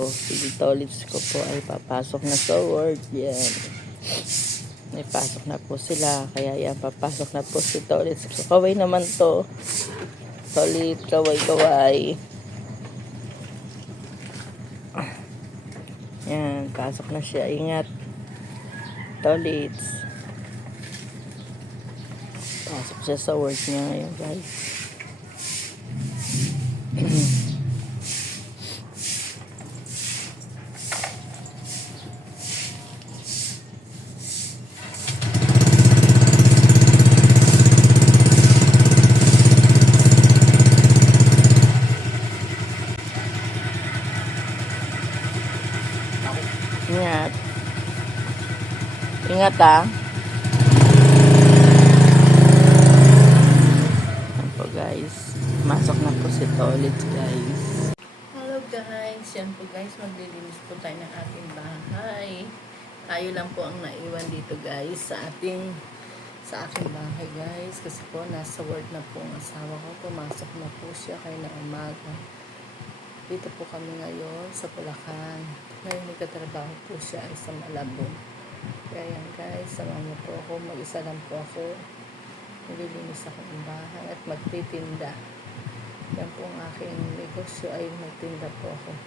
ko, si Tolits ko po ay papasok na sa work. Yan. May pasok na po sila. Kaya yan, papasok na po si Tolits ko. Kaway naman to. Tolit, kaway. Yan, pasok na siya. Ingat. Tolits. Pasok siya sa work niya ngayon, guys. Ingat. Ingat ah. Yan po guys. Masok na po si Tolits guys. Hello guys. Yan po guys. Maglilinis po tayo ng ating bahay. Tayo lang po ang naiwan dito guys sa aking bahay guys. Kasi po nasa work na po ang asawa ko. Pumasok na po siya kaya na umaga. Dito po kami ngayon sa Bulacan. Ngayon nagkatrabaho po siya ay sa Malabon. Kaya yan guys, samahan niyo po ako. Mag-isa lang po ako. Nililinis ako ng bahay at magtitinda. Yan po ang aking negosyo ay magtinda po ako.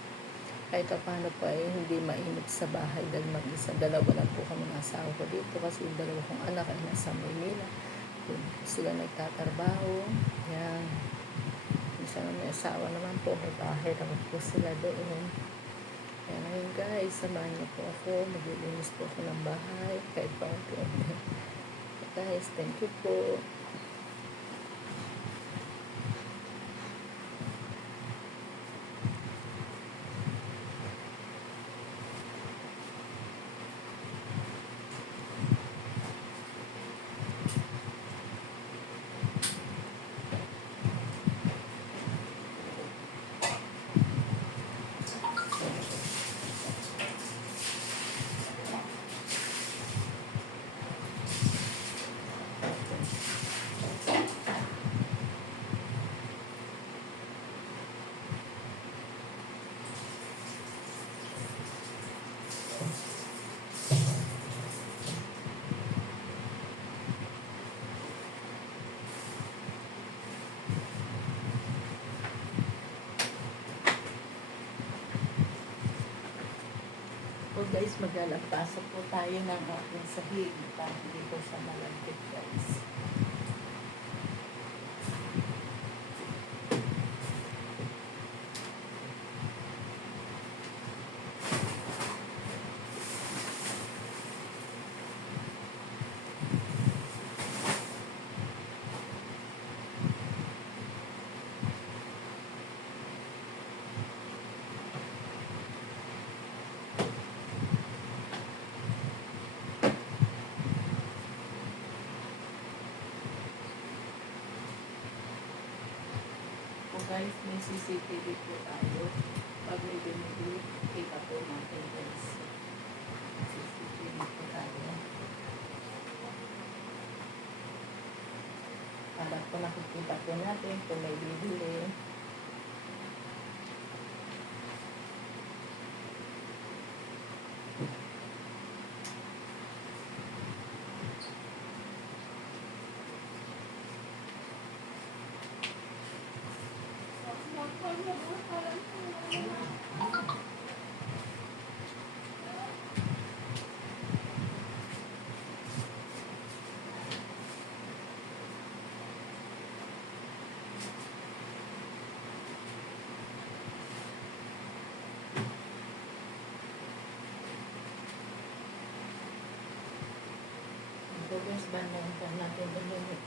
Kahit paano po ay hindi mainit sa bahay dahil mag-isa. Dalawa lang po kami ng asawa ko dito kasi yung dalawa kong anak ay nasa Maynila. Sila nagtatrabaho. Yan. Sana may asawa naman po, may bahay naman po sila doon. Kaya ngayon guys, samahan niyo po ako, maglilinis po ako ng bahay, kahit pa unti-unti. Guys, thank you po. So guys, maglalagpasok po tayo ng ating sahig para dito sa malagkit guys. Guys, may CCTV po tayo. Pag may binibili, kita po natin guys. CCTV po tayo. Para po nakikita po natin kung may bibili. So guys, bandahan natin ulit.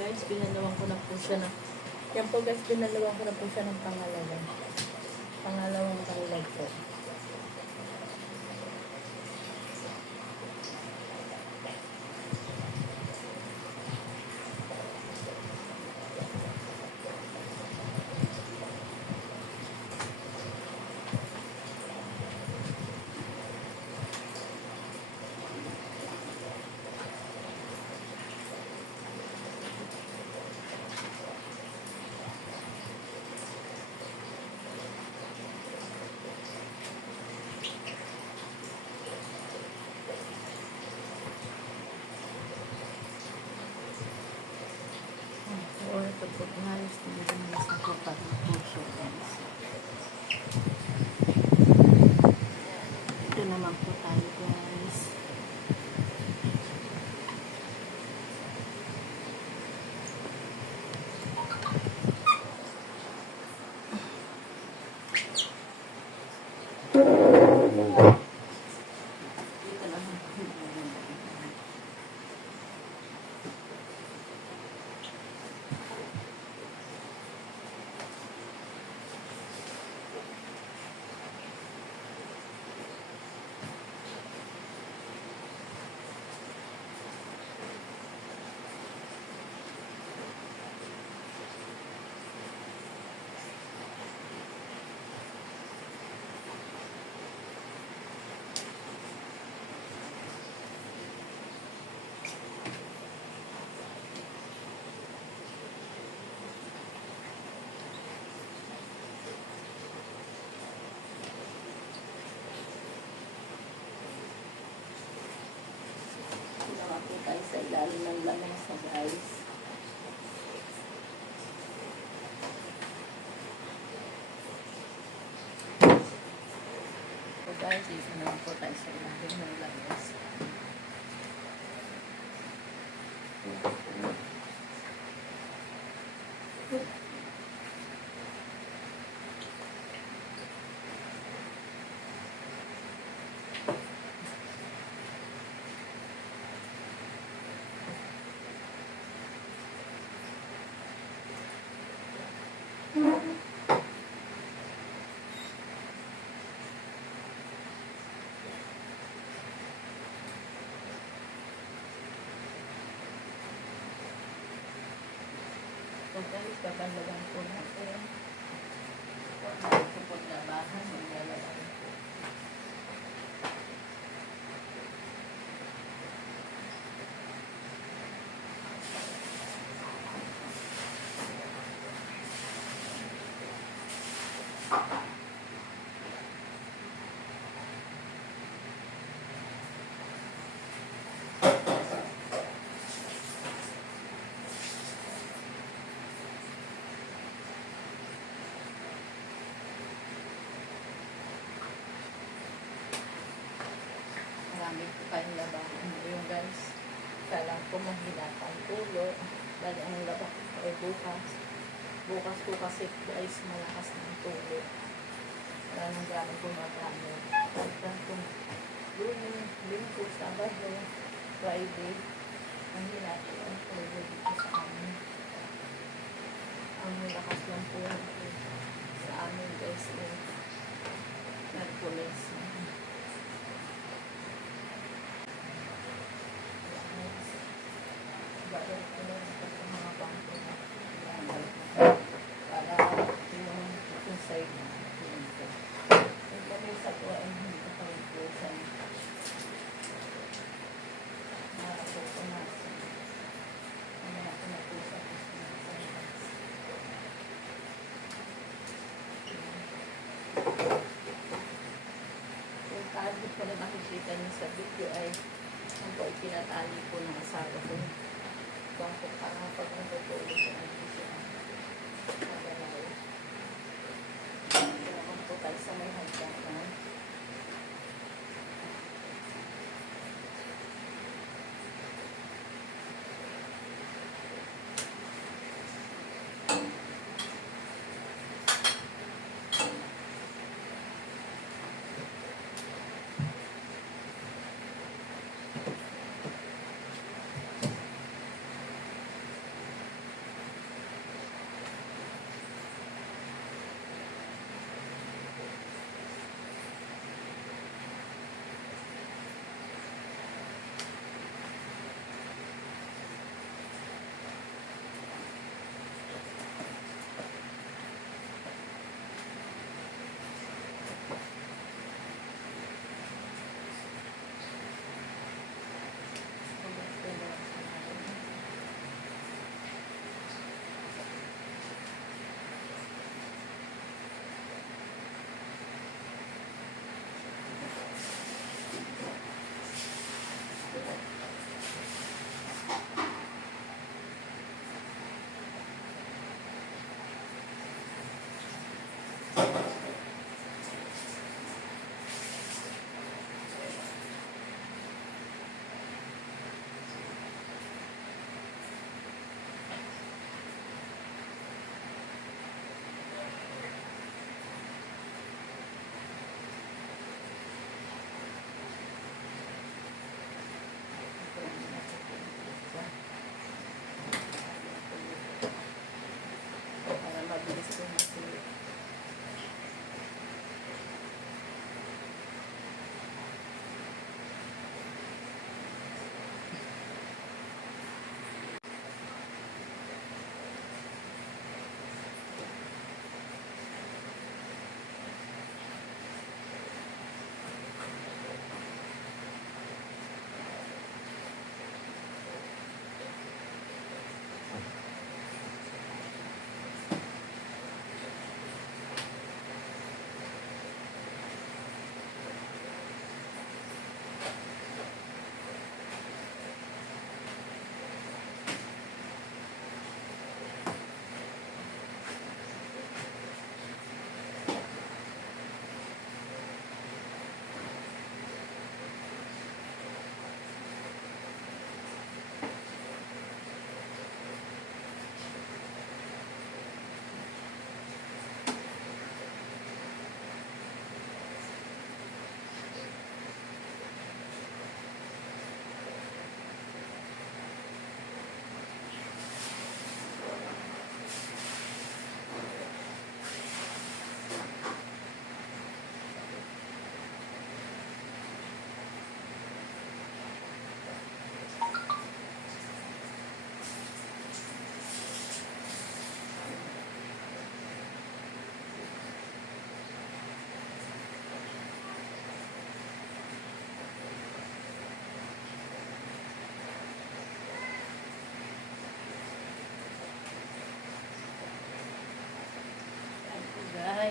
guys, pinalawan ko na po siya ng yan po guys, pinalawan ko na po siya ng pangalawang kulay po. Or ito po guys, nilinis ako para po siya guys. Ito naman po tayo guys. Dito naman po. Tayo sa ilalim ng lamesa guys. So guys, dito naman po tayo sa ilalim ng lamesa. So guys, babalagan po natin. Ito po labahan, maglalaban po. Marami po kayong labahan ngayon guys. Kailangan po mahina pa ang tulo. Dahil ang labahan ko ay bukas. Bukas po kasi guys malakas ng tulo. Wala nang gano'ng gumagamit. Pagka kung Lunes, Linggo, Sabado, Friday, mahina po ang tulo dito sa amin. Ang lakas lang po sa amin guys ay Merkulis. Bakit ko lang ito sa mga bangko na para yung side na ito. Yung kamisa po ay hindi ko kalimpusan. Nakapos ko na sa mga pinapusa ko sa yung tali ko na nakikita niyo sa video ay ang po itinatali po ng asawa ko. Bangko para pag natutulog sa natin siya. Magalaw. Kailangan po tayo sa may hagdanan.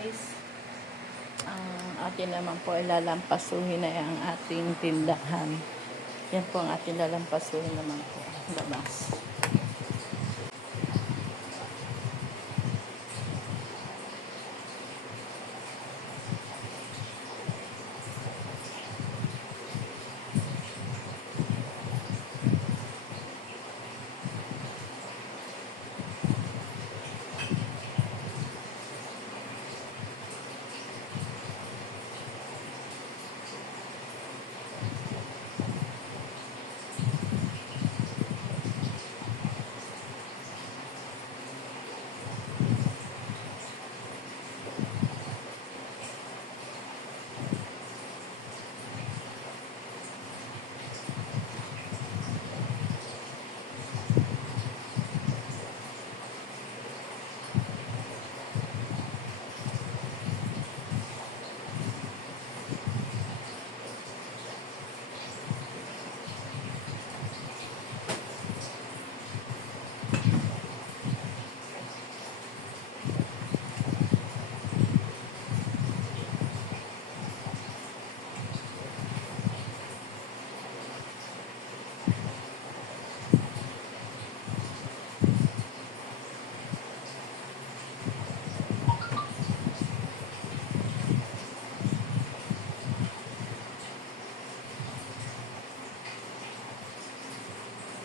guys, ang atin naman po ay lalampasuhin na ang ating tindahan. Yan po ang ating lalampasuhin naman po. Labas.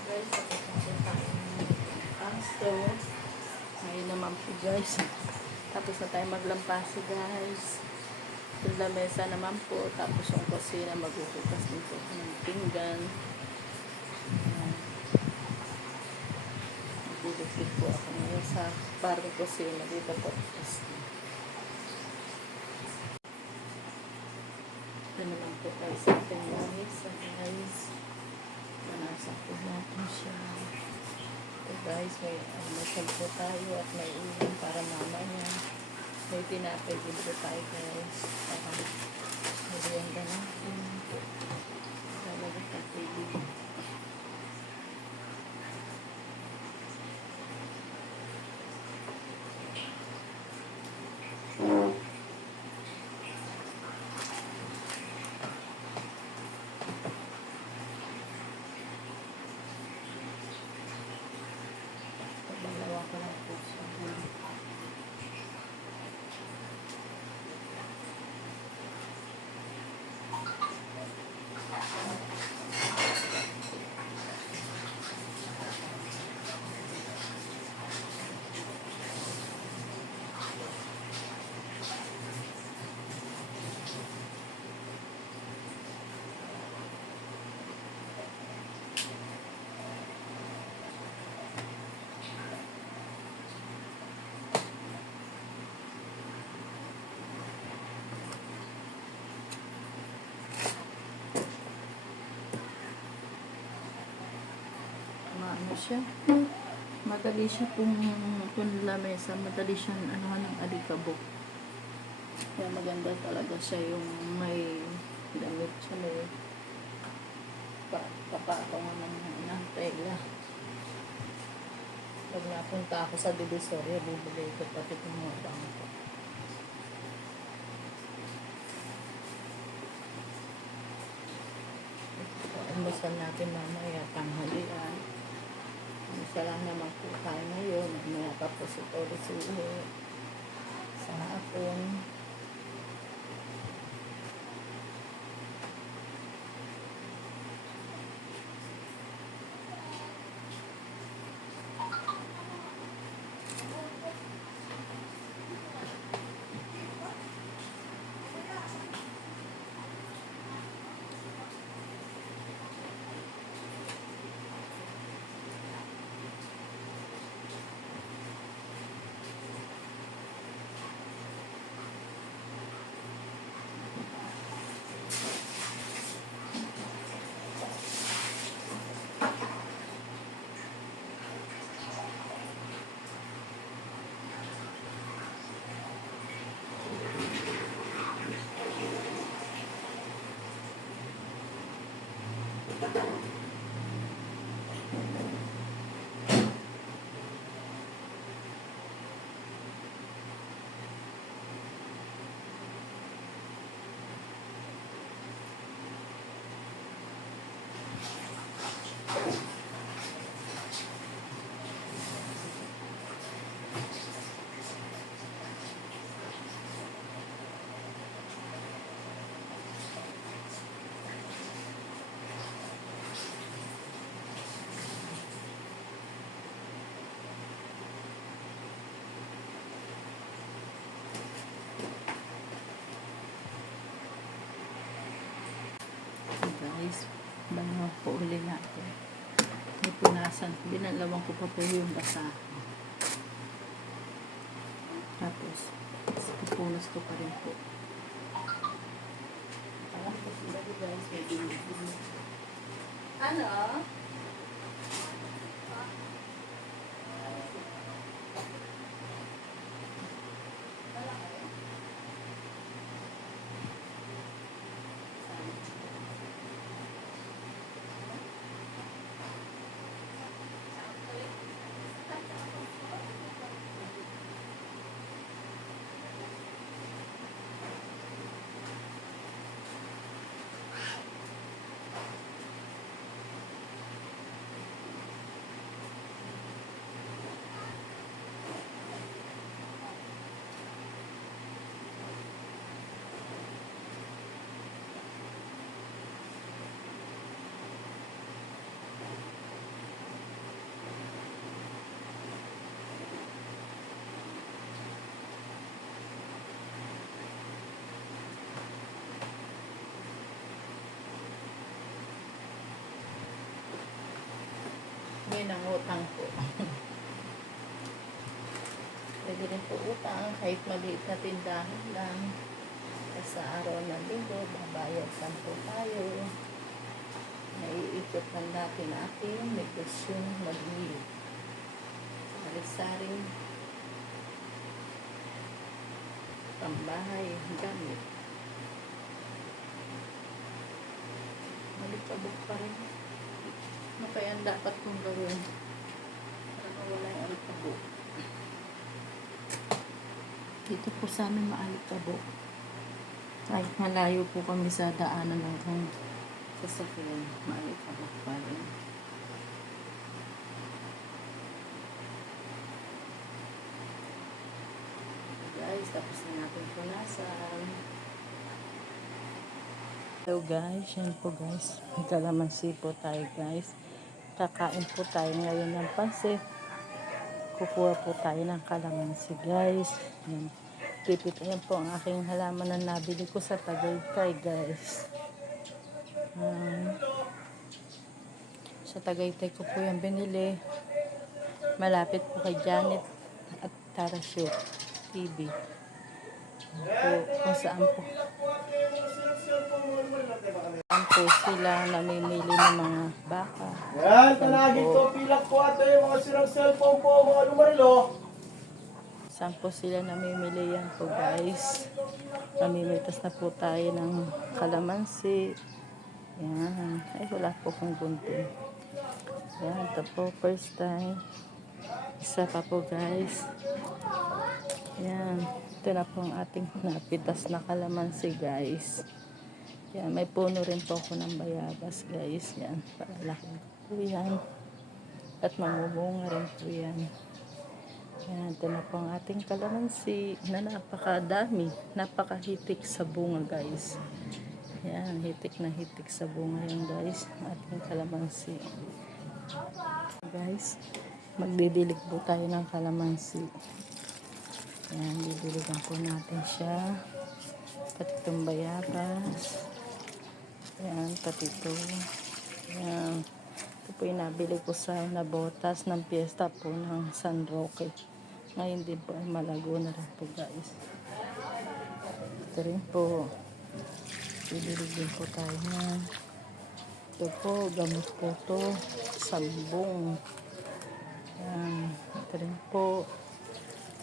Guys, pasto. Ngayon naman po guys. Tapos na tayo maglampaso guys. Yung lamesa naman po. Tapos yung kusina maghuhugas din po ng pinggan. Magdudukit po ako ngayon sa parang kusina. Dito po. Ito naman po tayo sa ating lamesa guys. Manasak po natin siya. So guys, may almusal po tayo at may ulam para mamaya. May tinapay din po tayo guys. Para maliwanda natin. Lalagay sa tubig. Pagdalawa ko lang po siya. Ano siya? Madali siya kung lamesa, madali siyang ano ng alikabok. Kaya maganda talaga siya yung may damit siya, may papako nga ng tela. Pag napunta ako sa Divisoria, bibili ko pati kung mga bangko. Almusal natin mamaya, tanghalian. Isa lang naman po tayo ngayon. May tapos ito ulit sa hapon. Guys, bango po uli natin. May punasan. Binalawang ko pa po yung basa. Tapos, pupunas ko pa rin po. Tapos, guys, may binibili. Ano? May nangutang po. Pwede rin po utang kahit maliit na tindahan lang. Sa araw ng linggo, babayad lang po tayo. Naiikot lang natin ating negosyo mag-ilit. Sari-sari, pambahay, gamit. Malikabok pa rin. Ano kaya ang dapat kong gawin para mawala yung alikabok? Dito po sa amin maalikabok. Kahit malayo po kami sa daanan ng sasakyan, maalikabok pa rin. Guys, tapos na natin punasan. Hello guys, yan po guys. May kalamansi po tayo guys. Kakain po tayo ngayon ng pansit. Kukuha po tayo ng kalamansi guys. Yan. Pipit, yan po ang aking halaman na nabili ko sa Tagaytay guys. Sa Tagaytay ko po yan binili. Malapit po kay Janet at Tarashoot TV. Po, kung saan po sila namimili ng mga baka. Yan, tanagin ko, pilak po ate, mga sirang cellphone po, mga lumarilo. Saan po sila namimili yan po guys. Namimitas na po tayo ng kalamansi. Yan. Ay, wala po kong gunting. Yan, ito po, first time. Isa pa po guys. Yan. Ito na po ang ating napitas na kalamansi guys. Yan, may puno rin po ako ng bayabas guys. Yan, palaki po yan. At mamubunga rin po yan. Yan, ito na po ang ating kalamansi na napakadami. Napakahitik sa bunga guys. Yan, hitik na hitik sa bunga yan guys. Ating kalamansi. Guys, magdidilig po tayo ng kalamansi. Yan, didiligan po natin siya. Pati itong bayabas. Yan, pati ito. Yan. Ito po yung nabili ko sa nabotas ng piyesta po ng San Roque. Ngayon din po ay malago na rin po guys. Ito rin po. Didiligin po tayo na. Ito po, gamot po ito. Sambong. Yan. Ito rin po.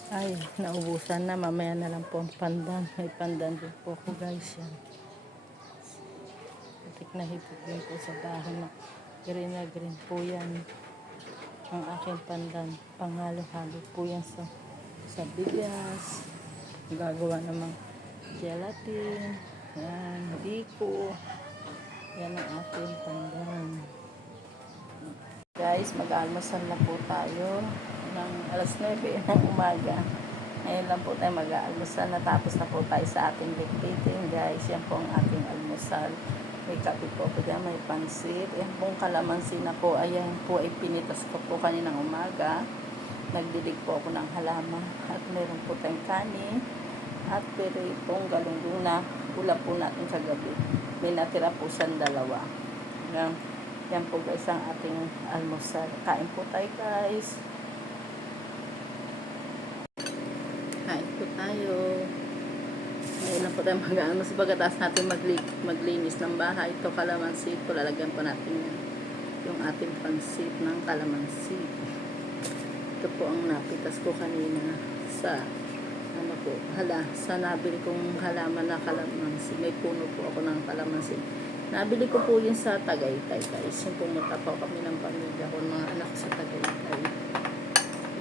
Ay, naubusan na. Mamaya na lang po ang pandan. May pandan din po ako guys. Yan. Hitik na hitik din po sa bahay na green na green po yan. Ang aking pandan. Panghalo-halo po yan sa bigas. Gagawa namang gelatin. Yan. Biko. Yan ang aking pandan. Guys, mag-almusal na po tayo ng alas 9 ng umaga. Ngayon lang po tayo mag-aalmusal. Natapos na po tayo sa ating dictating guys. Yan po ang ating almusal. May kape po po dyan, may pansit. Yan pong kalamansi na po. Ayan po ay pinitas ko po kaninang umaga. Nagdilig po ako ng halaman. At meron po tayong kanin. At pero itong galunggong na pula po natin kagabi. May natira po siyang dalawa. Yan po guys ang ating almusal. Kain po tayo guys. Kain po tayo. Ngayon lang po tayo mag-ano. Sa pagkatapos natin maglinis ng bahay. Ito kalamansi. Ito lalagyan po natin yung ating pansit ng kalamansi. Ito po ang napitas ko kanina sa sa nabili kong halaman na kalamansi. May puno po ako ng kalamansi. Nabili ko po yun sa Tagaytay guys. Yung pumunta po kami ng pamilya ko, mga anak sa Tagaytay.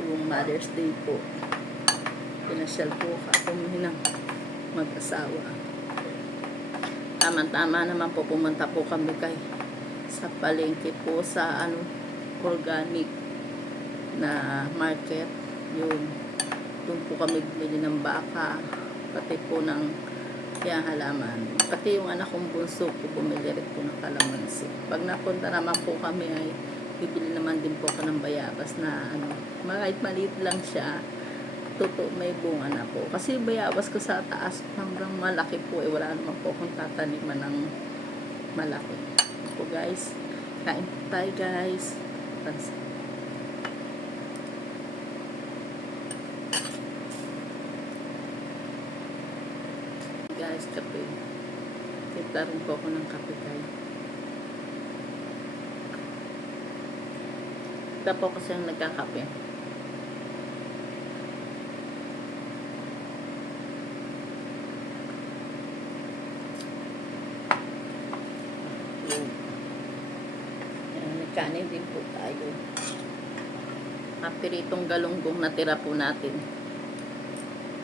Yung Mother's Day po. Pinasyal po kami ng mag-asawa. Tama-tama naman po pumunta po kami sa palengke po sa organic na market. Doon po kami bumili ng baka, pati po ng halaman. Pati yung anak kong bunso po, bumili rin po ng kalamansi. Pag napunta naman po kami ay bibili naman din po ako ng bayabas na kahit maliit lang siya, may bunga na po. Kasi bayabas ko sa taas, hanggang malaki po, wala naman po akong tataniman ng malaki. Po guys, kain po tayo guys. Guys, kape. Timpla rin po ako ng kape tayo. Ito po kasi ang nagkakape. Nagkanin din po tayo. Piritong galunggong natira po natin.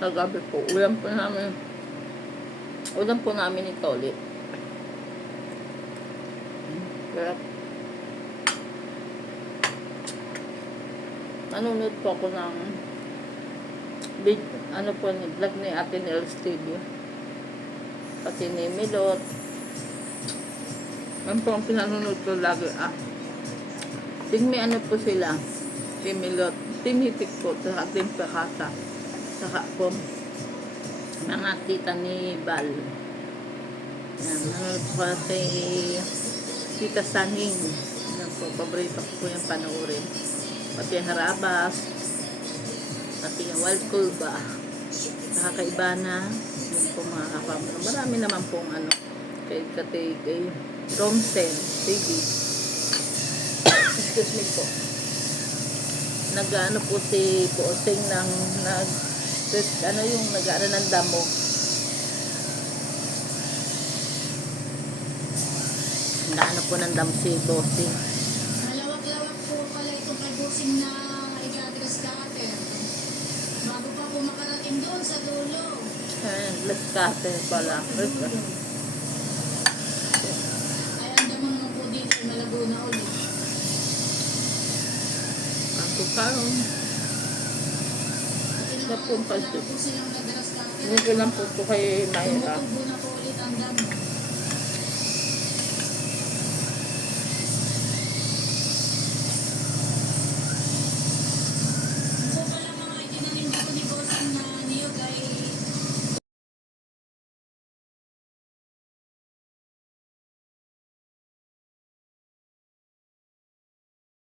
Kagabi po, ulam po namin ito ulit. Kaya nanonood po ako ng vlog ni Ate Nels TV. Pati ni Milot. Yan po ang pinanonood ko lagi. Tingmi po sila. Team Milot. Team Hitik po. Saka Team Pakata. Saka po mga tita ni Bal. Yan. Nanonood po si Tita Saning. Yan po. Paborito ko po yung panoorin. Pati yung Harabas. Pati yung Wild Kulba. Nakakaiba na. Yan po mga kapamilya. Marami naman pong kay Romsen TV. Excuse me po. Nag-ano po si Bossing ng yung nag-ano ng damo. Nag-ano po ng damo si Bossing. Malawak-lawak po pala itong kay Bossing na i-address cutter. Bago pa po makarating doon sa dulo. Glass cutter pala. Ay, ang damo naman po dito, malago na ulit. Ako karon. At po po silang nag-address cutter. Hindi ko lang po kay Mayra. Tumutubo na po ulit ang damo.